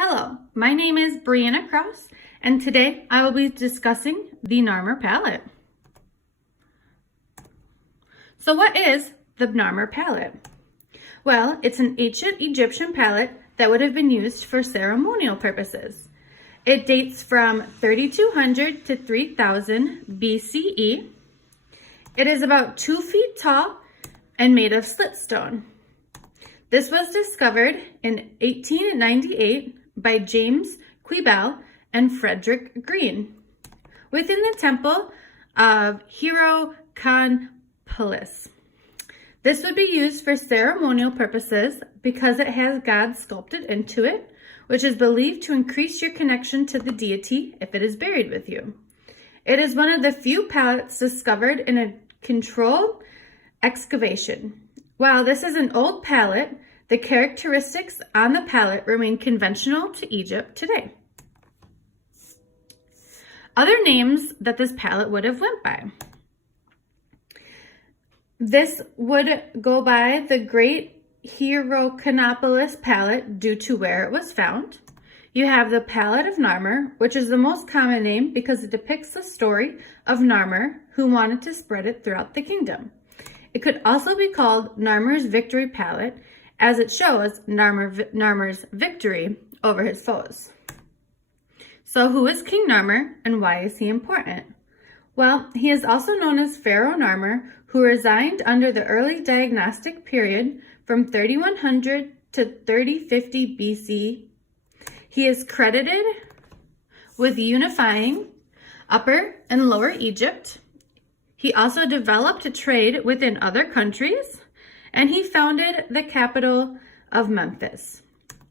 Hello, my name is Brianna Krause, and today I will be discussing the Narmer palette. So what is the Narmer palette? Well, it's an ancient Egyptian palette that would have been used for ceremonial purposes. It dates from 3200 to 3000 BCE. It is about 2 feet tall and made of slit stone. This was discovered in 1898 by James Quibell and Frederick Green within the temple of Hierakonpolis. This would be used for ceremonial purposes because it has God sculpted into it, which is believed to increase your connection to the deity if it is buried with you. It is one of the few palettes discovered in a controlled excavation. While this is an old palette, the characteristics on the palette remain conventional to Egypt today. Other names that this palette would have went by. This would go by the Great Hierakonpolis palette due to where it was found. You have the palette of Narmer, which is the most common name because it depicts the story of Narmer, who wanted to spread it throughout the kingdom. It could also be called Narmer's victory palette, as it shows Narmer's victory over his foes. So who is King Narmer and why is he important? Well, he is also known as Pharaoh Narmer, who resigned under the early diagnostic period from 3100 to 3050 BC. He is credited with unifying Upper and Lower Egypt. He also developed a trade within other countries, and he founded the capital of Memphis.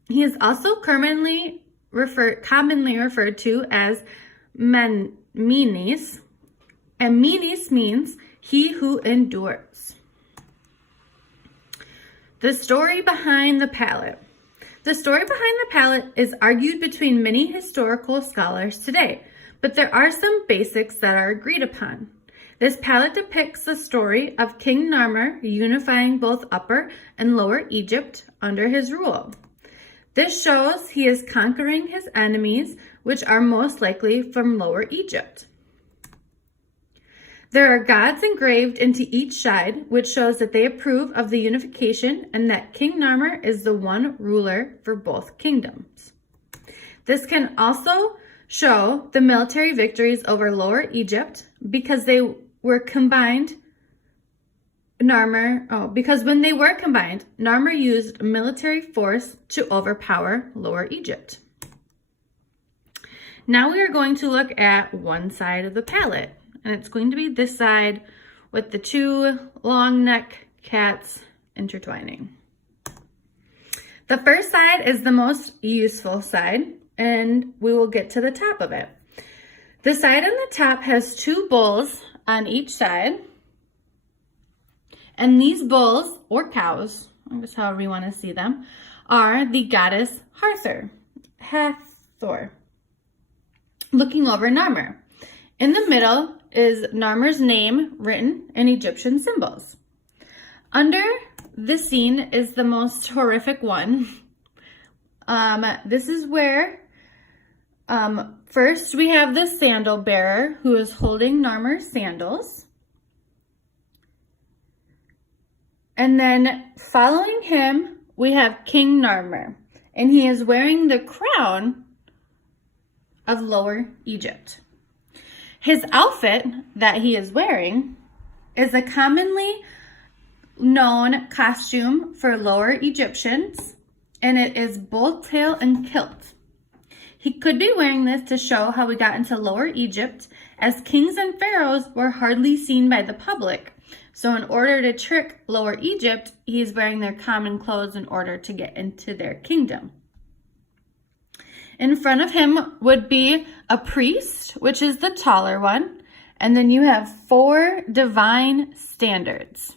He is also commonly referred to as Menes, and Menes means he who endures. The story behind the palette. The story behind the palette is argued between many historical scholars today, but there are some basics that are agreed upon. This palette depicts the story of King Narmer unifying both Upper and Lower Egypt under his rule. This shows he is conquering his enemies, which are most likely from Lower Egypt. There are gods engraved into each side, which shows that they approve of the unification and that King Narmer is the one ruler for both kingdoms. This can also show the military victories over Lower Egypt because they were combined. Because when they were combined, Narmer used military force to overpower Lower Egypt. Now we are going to look at one side of the palette, and it's going to be this side with the two long neck cats intertwining. The first side is the most useful side, and we will get to the top of it. The side on the top has two bulls on each side, and these bulls, or cows, just however you want to see them, are the goddess Hathor, looking over Narmer. In the middle is Narmer's name written in Egyptian symbols. Under the scene is the most horrific one. This is where first we have the sandal bearer who is holding Narmer's sandals. And then following him, we have King Narmer, and he is wearing the crown of Lower Egypt. His outfit that he is wearing is a commonly known costume for Lower Egyptians, and it is bull tail and kilt. He could be wearing this to show how we got into Lower Egypt, as kings and pharaohs were hardly seen by the public. So in order to trick Lower Egypt, he's wearing their common clothes in order to get into their kingdom. In front of him would be a priest, which is the taller one. And then you have 4 divine standards.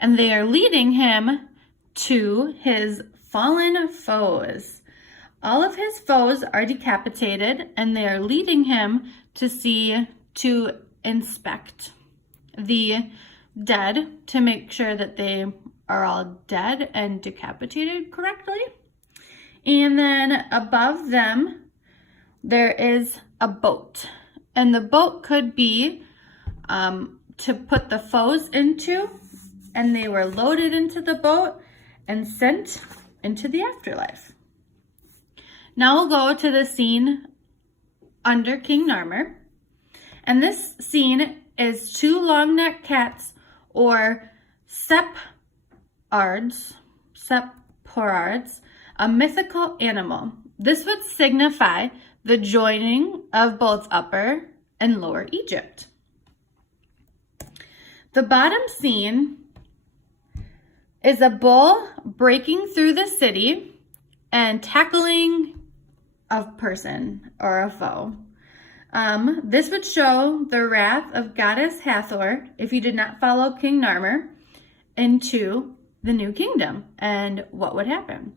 And they are leading him to his fallen foes. All of his foes are decapitated, and they are leading him to inspect the dead to make sure that they are all dead and decapitated correctly. And then above them, there is a boat. And the boat could be to put the foes into, and they were loaded into the boat and sent into the afterlife. Now we'll go to the scene under King Narmer. And this scene is two long-necked cats, or separds, a mythical animal. This would signify the joining of both Upper and Lower Egypt. The bottom scene is a bull breaking through the city and tackling a person or a foe. This would show the wrath of Goddess Hathor if you did not follow King Narmer into the new kingdom and what would happen.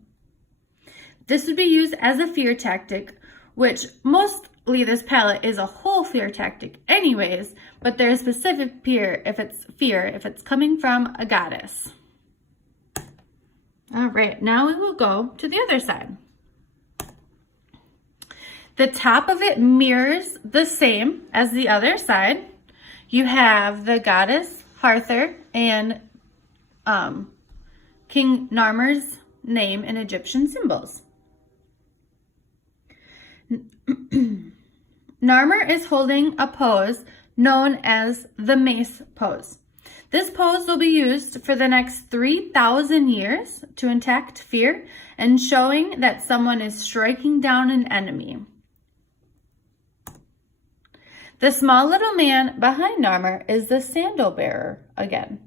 This would be used as a fear tactic, which mostly this palette is a whole fear tactic anyways, but there's specific fear if it's coming from a goddess. All right, now we will go to the other side. The top of it mirrors the same as the other side. You have the goddess Hathor and King Narmer's name in Egyptian symbols. Narmer is holding a pose known as the mace pose. This pose will be used for the next 3,000 years to enact fear and showing that someone is striking down an enemy. The small little man behind Narmer is the sandal bearer again,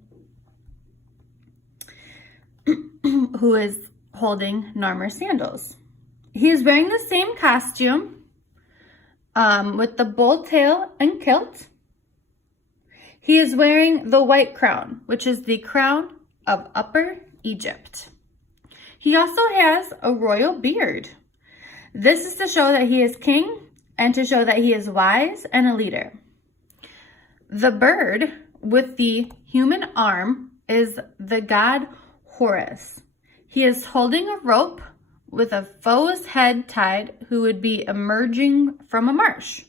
who is holding Narmer's sandals. He is wearing the same costume with the bull tail and kilt. He is wearing the white crown, which is the crown of Upper Egypt. He also has a royal beard. This is to show that he is king and to show that he is wise and a leader. The bird with the human arm is the god Horus. He is holding a rope with a foe's head tied who would be emerging from a marsh.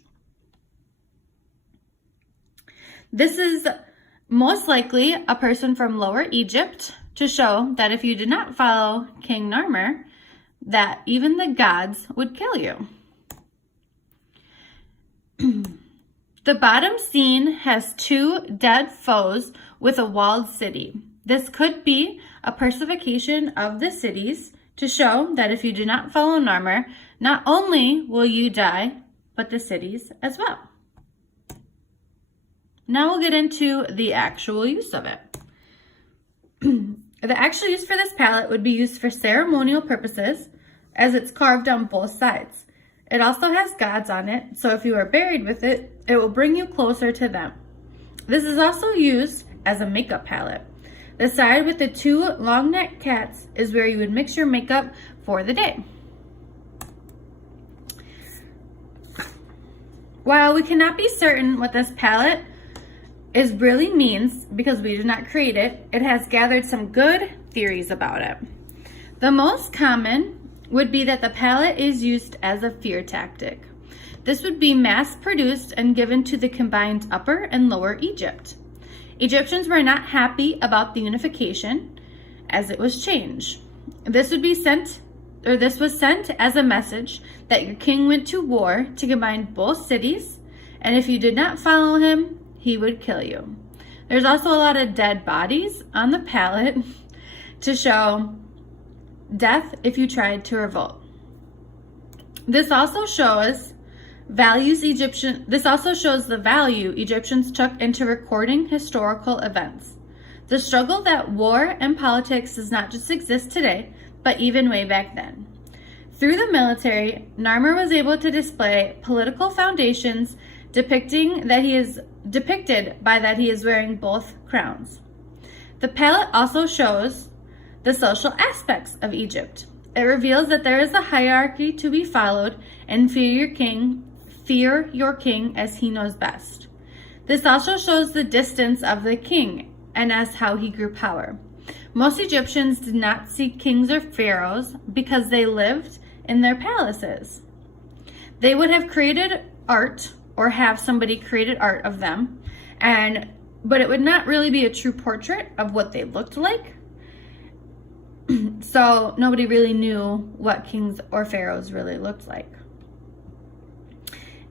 This is most likely a person from Lower Egypt to show that if you did not follow King Narmer, that even the gods would kill you. The bottom scene has two dead foes with a walled city. This could be a personification of the cities to show that if you do not follow Narmer, not only will you die, but the cities as well. Now we'll get into the actual use of it. The actual use for this palette would be used for ceremonial purposes, as it's carved on both sides. It also has gods on it, so if you are buried with it, it will bring you closer to them. This is also used as a makeup palette. The side with the two long-necked cats is where you would mix your makeup for the day. While we cannot be certain what this palette really means because we did not create it, it has gathered some good theories about it. The most common would be that the palette is used as a fear tactic. This would be mass-produced and given to the combined Upper and Lower Egypt. Egyptians were not happy about the unification as it was changed. This was sent as a message that your king went to war to combine both cities, and if you did not follow him, he would kill you. There's also a lot of dead bodies on the palette to show death if you tried to revolt. This also shows the value Egyptians took into recording historical events. The struggle that war and politics does not just exist today, but even way back then. Through the military, Narmer was able to display political foundations depicted by that he is wearing both crowns. The palette also shows the social aspects of Egypt. It reveals that there is a hierarchy to be followed and fear your king as he knows best. This also shows the distance of the king and as how he grew power. Most Egyptians did not see kings or pharaohs because they lived in their palaces. They would have created art or have somebody created art of them, but it would not really be a true portrait of what they looked like. So nobody really knew what kings or pharaohs really looked like.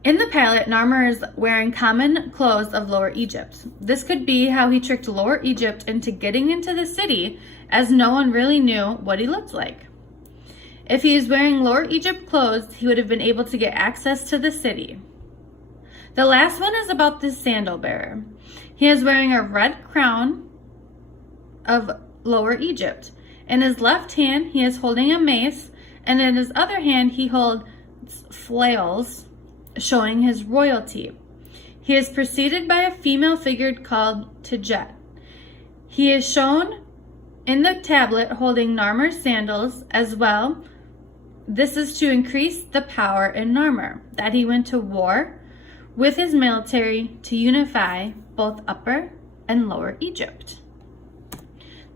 In the palette, Narmer is wearing common clothes of Lower Egypt. This could be how he tricked Lower Egypt into getting into the city, as no one really knew what he looked like. If he is wearing Lower Egypt clothes, he would have been able to get access to the city. The last one is about the sandal bearer. He is wearing a red crown of Lower Egypt. In his left hand, he is holding a mace, and in his other hand, he holds flails, showing his royalty. He is preceded by a female figure called Tijet. He is shown in the tablet holding Narmer's sandals as well. This is to increase the power in Narmer, that he went to war with his military to unify both Upper and Lower Egypt.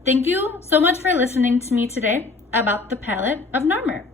Thank you so much for listening to me today about the palette of Narmer.